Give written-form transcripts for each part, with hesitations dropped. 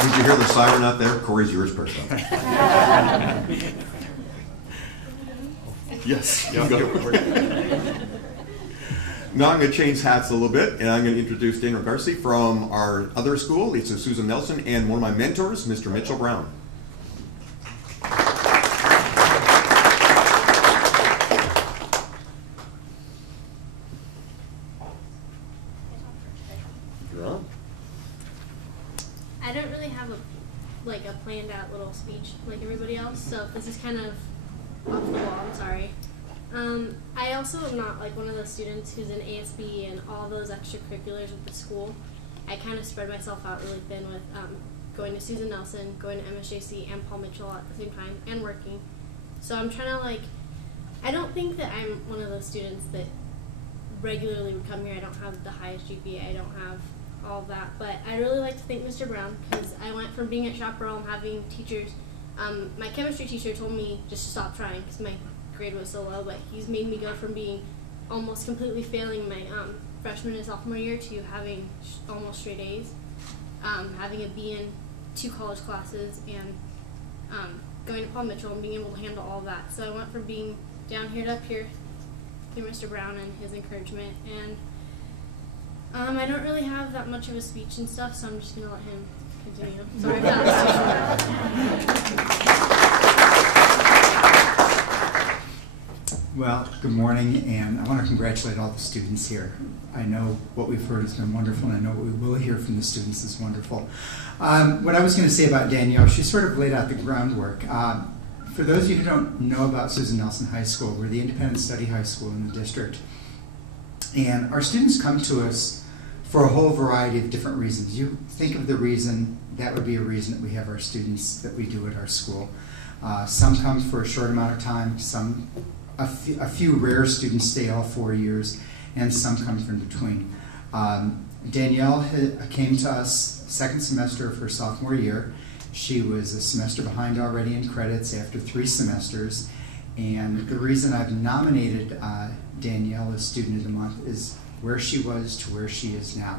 Did you hear the siren out there? Corey's yours first. Yes, you go. Now I'm going to change hats a little bit, and I'm going to introduce Danielle Garcie from our other school, Lisa Susan Nelson, and one of my mentors, Mr. Mitchell Brown. You're on. I don't really have a planned out little speech like everybody else, so this is kind of off the wall, I'm sorry. I also am not like one of those students who's in ASB and all those extracurriculars with the school. I kind of spread myself out really thin with going to Susan Nelson, going to MSJC and Paul Mitchell at the same time, and working. So I'm trying to I don't think that I'm one of those students that regularly would come here. I don't have the highest GPA, I don't have all of that, but I really like to thank Mr. Brown, because I went from being at Chaparral and having teachers, my chemistry teacher told me just to stop trying because my grade was so low, but he's made me go from being almost completely failing my freshman and sophomore year to having almost straight A's, having a B in 2 college classes, and going to Paul Mitchell and being able to handle all of that. So I went from being down here to up here through Mr. Brown and his encouragement, and I don't really have that much of a speech and stuff, so I'm just going to let him continue. Sorry if that was too short. Well, good morning, and I want to congratulate all the students here. I know what we've heard has been wonderful, and I know what we will hear from the students is wonderful. What I was going to say about Danielle, she sort of laid out the groundwork. For those of you who don't know about Susan Nelson High School, we're the independent study high school in the district. And our students come to us for a whole variety of different reasons. You think of the reason, that would be a reason that we have our students that we do at our school. Some come for a short amount of time, a few rare students stay all 4 years, and some come from between. Danielle came to us second semester of her sophomore year. She was a semester behind already in credits after 3 semesters, and the reason I've nominated Danielle as Student of the Month is where she was to where she is now.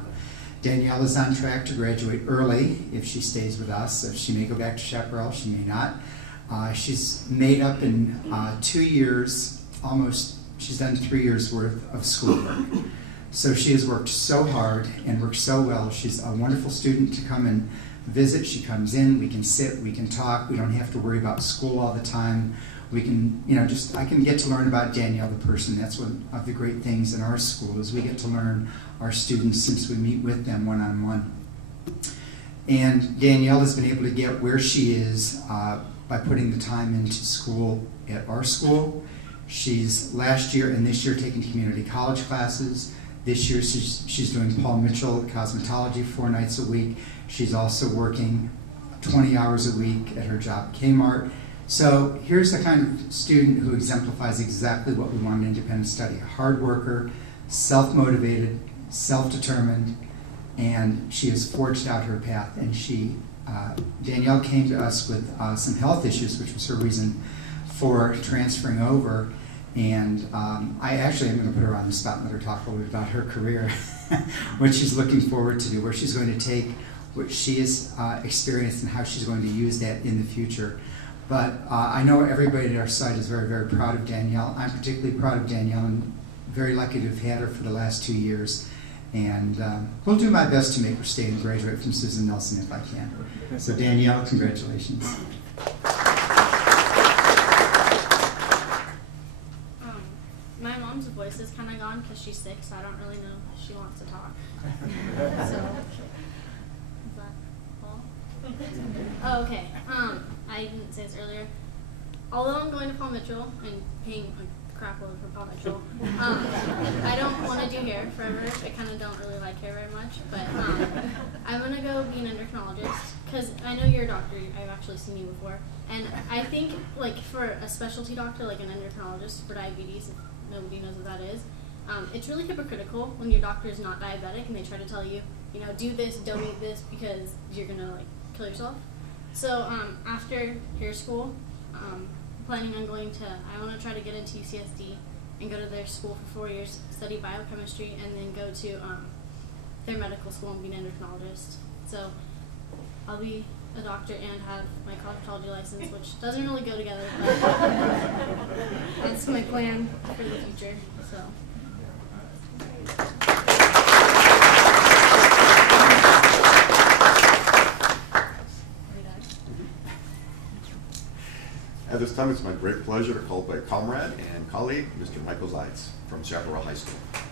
Danielle is on track to graduate early if she stays with us. If she may go back to Chaparral, she may not. She's made up in 2 years, she's done 3 years worth of schoolwork. So she has worked so hard and worked so well. She's a wonderful student to come and visit. She comes in, we can sit, we can talk, we don't have to worry about school all the time. We can, I can get to learn about Danielle the person. That's one of the great things in our school, is we get to learn our students since we meet with them one-on-one. And Danielle has been able to get where she is by putting the time into school at our school. She's last year and this year taking community college classes. This year she's doing Paul Mitchell cosmetology 4 nights a week. She's also working 20 hours a week at her job at Kmart. So here's the kind of student who exemplifies exactly what we want in independent study. A hard worker, self-motivated, self-determined, and she has forged out her path. And Danielle came to us with some health issues, which was her reason for transferring over. And I actually am going to put her on the spot and let her talk a little bit about her career, what she's looking forward to do, where she's going to take what she has experienced and how she's going to use that in the future. But I know everybody at our site is very, very proud of Danielle. I'm particularly proud of Danielle and very lucky to have had her for the last 2 years. And we'll do my best to make her stay and graduate from Susan Nelson if I can. So Danielle, congratulations. My mom's voice is kind of gone because she's sick, so I don't really know if she wants to talk. So, is that all? Oh, okay. I didn't say this earlier. Although I'm going to Paul Mitchell and paying a crap load for Paul Mitchell, I don't want to do hair forever. I kind of don't really like hair very much, but I'm going to go be an endocrinologist, because I know you're a doctor. I've actually seen you before. And I think, for a specialty doctor, like an endocrinologist for diabetes, if nobody knows what that is, it's really hypocritical when your doctor is not diabetic and they try to tell you, do this, don't eat this, because you're going to, kill yourself. So after hair school, planning on I want to try to get into UCSD and go to their school for 4 years, study biochemistry, and then go to their medical school and be an endocrinologist. So I'll be a doctor and have my cosmetology license, which doesn't really go together, but that's my plan for the future. So. At this time, it's my great pleasure to call my comrade and colleague, Mr. Michael Zeitz from Chaparral High School.